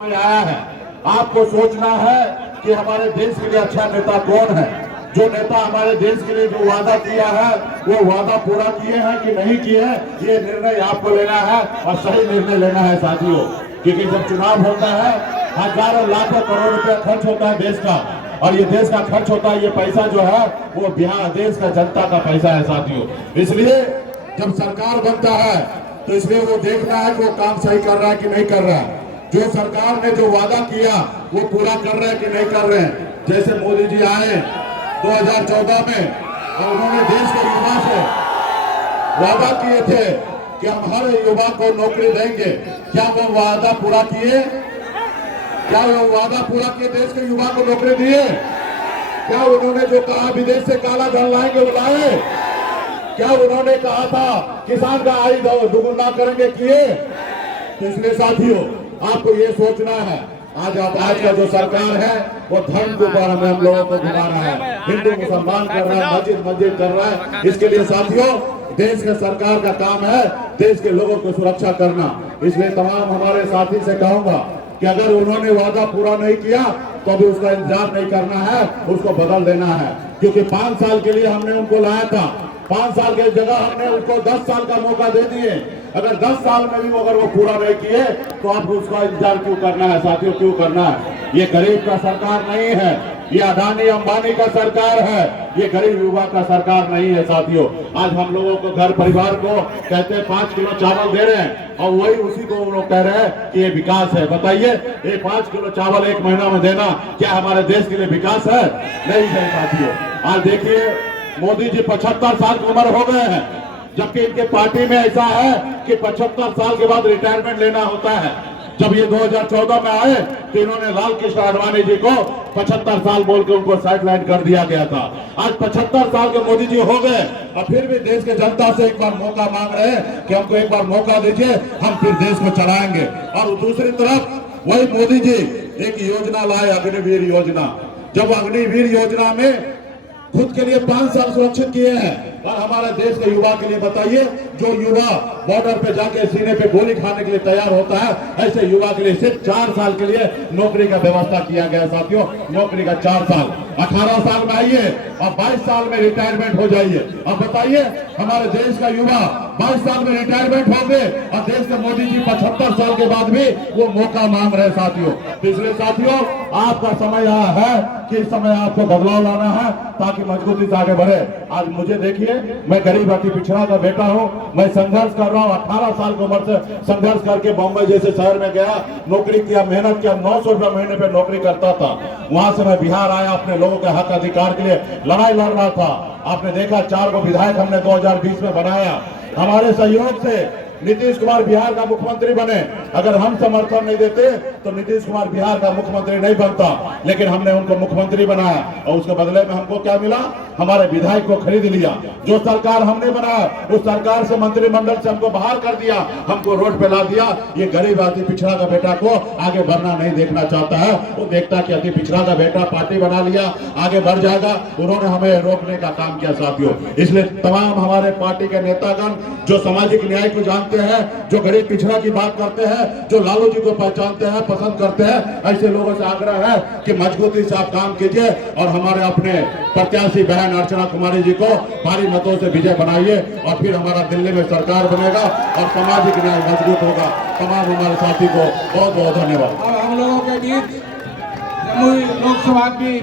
आया है। आपको सोचना है कि हमारे देश के लिए अच्छा नेता कौन है। जो नेता हमारे देश के लिए जो वादा किया है वो वादा पूरा किए हैं कि नहीं किए हैं, ये निर्णय आपको लेना है और सही निर्णय लेना है साथियों। क्योंकि जब चुनाव होता है हजारों लाखों करोड़ रुपया खर्च होता है देश का, और ये देश का खर्च होता है। ये पैसा जो है वो बिहार देश का जनता का पैसा है साथियों। इसलिए जब सरकार बनता है तो इसलिए वो देखना है कि वो काम सही कर रहा है कि नहीं कर रहा है। जो सरकार ने जो वादा किया वो पूरा कर रहे हैं कि नहीं कर रहे हैं। जैसे मोदी जी आए 2014 में और उन्होंने देश के युवा से वादा किए थे कि हम हर युवा को नौकरी देंगे। क्या वो वादा पूरा किए? क्या वो वादा पूरा किए? देश के युवा को नौकरी दिए? क्या उन्होंने जो कहा विदेश से काला धन लाएंगे वो लाए? क्या उन्होंने कहा था किसान का आय दुगुना करेंगे, किए? तो इसलिए साथियों आपको ये सोचना है, आज का जो सरकार है वो धर्म के ऊपर हम लोगों को घुमा रहा है, हिंदू मुसलमान कर रहा है, मस्जिद कर रहा है। इसके लिए साथियों देश के सरकार का काम है देश के लोगों को सुरक्षा करना। इसलिए तमाम हमारे साथी से कहूंगा कि अगर उन्होंने वादा पूरा नहीं किया तो अभी उसका इंतजार नहीं करना है, उसको बदल देना है। क्योंकि 5 साल के लिए हमने उनको लाया था, 5 साल की जगह हमने उनको 10 साल का मौका दे दिए। अगर 10 साल में भी अगर वो पूरा नहीं किए तो आपको उसका इंतजार क्यों करना है साथियों, क्यों करना है? ये गरीब का सरकार नहीं है, ये अडानी अंबानी का सरकार है, ये गरीब युवा का सरकार नहीं है साथियों। आज हम लोगों को घर परिवार को कहते हैं 5 किलो चावल दे रहे हैं और वही उसी को वो लोग कह रहे हैं कि ये विकास है। बताइए ये 5 किलो चावल 1 महीना में देना क्या हमारे देश के लिए विकास है? नहीं है साथियों। आज देखिए मोदी जी 75 साल की उम्र हो गए हैं, जबकि इनके पार्टी में ऐसा है कि 75 साल के बाद रिटायरमेंट लेना होता है। जब ये 2014 में आए तो इन्होंने लाल कृष्ण आडवाणी जी को 75 साल बोल के उनको साइडलाइन कर दिया गया था। आज 75 साल के मोदी जी हो गए और फिर भी देश के जनता से एक बार मौका मांग रहे हैं कि हमको एक बार मौका दीजिए, हम फिर देश को चलाएंगे। और दूसरी तरफ वही मोदी जी एक योजना लाए, अग्निवीर योजना। जब अग्निवीर योजना में खुद के लिए 5 साल सुरक्षित किए हैं और हमारे देश के युवा के लिए बताइए, जो युवा बॉर्डर पे जाके सीने पे गोली खाने के लिए तैयार होता है, ऐसे युवा के लिए सिर्फ 4 साल के लिए नौकरी का व्यवस्था किया गया साथियों। नौकरी का 4 साल, 18 साल में आइए और 22 साल में रिटायरमेंट हो जाइए। अब बताइए हमारे देश का युवा 22 साल में रिटायरमेंट होंगे और देश के मोदी जी 75 साल के बाद भी वो मौका मांग रहे साथियों। इसलिए साथियों आपका समय आया है कि इस समय आपको बदलाव लाना है ताकि मजबूती से आगे बढ़े। आज मुझे देखिए, मैं गरीब अति पिछड़ा का बेटा हूँ, मैं संघर्ष कर रहा हूँ। 18 साल की उम्र से संघर्ष करके बॉम्बे जैसे शहर में गया, नौकरी किया, मेहनत किया, 900 रुपया महीने पे नौकरी करता था। वहां से मैं बिहार आया, अपने लोगों के हक अधिकार के लिए लड़ाई लड़ रहा था। आपने देखा 4 को विधायक हमने 2020 में बनाया। हमारे सहयोग से नीतीश कुमार बिहार का मुख्यमंत्री बने। अगर हम समर्थन नहीं देते तो नीतीश कुमार बिहार का मुख्यमंत्री नहीं बनता, लेकिन हमने उनको मुख्यमंत्री बनाया और उसके बदले में हमको क्या मिला? हमारे विधायक को खरीद लिया। जो सरकार हमने बनाया उस सरकार से मंत्रिमंडल से हमको बाहर कर दिया, हमको रोड पे ला दिया। ये गरीब अति पिछड़ा का बेटा को आगे बढ़ना नहीं देखना चाहता है। वो देखता कि अति पिछड़ा का बेटा पार्टी बना लिया, आगे बढ़ जाएगा। उन्होंने हमें रोकने का काम किया साथियों। इसलिए तमाम हमारे पार्टी के नेतागण जो सामाजिक न्याय को जानते हैं, जो गरीब पिछड़ा की बात करते हैं, जो लालू जी को पहचानते हैं, पसंद करते हैं, ऐसे लोगों से आग्रह है कि मजबूती से आप काम कीजिए और हमारे अपने प्रत्याशी बहन अर्चना कुमारी जी को भारी मतों से विजय बनाइए और फिर हमारा दिल्ली में सरकार बनेगा और सामाजिक न्याय मजबूत होगा। तमाम हमारे साथी को बहुत बहुत धन्यवाद। हम लोगों के बीच जमुई लोकसभा की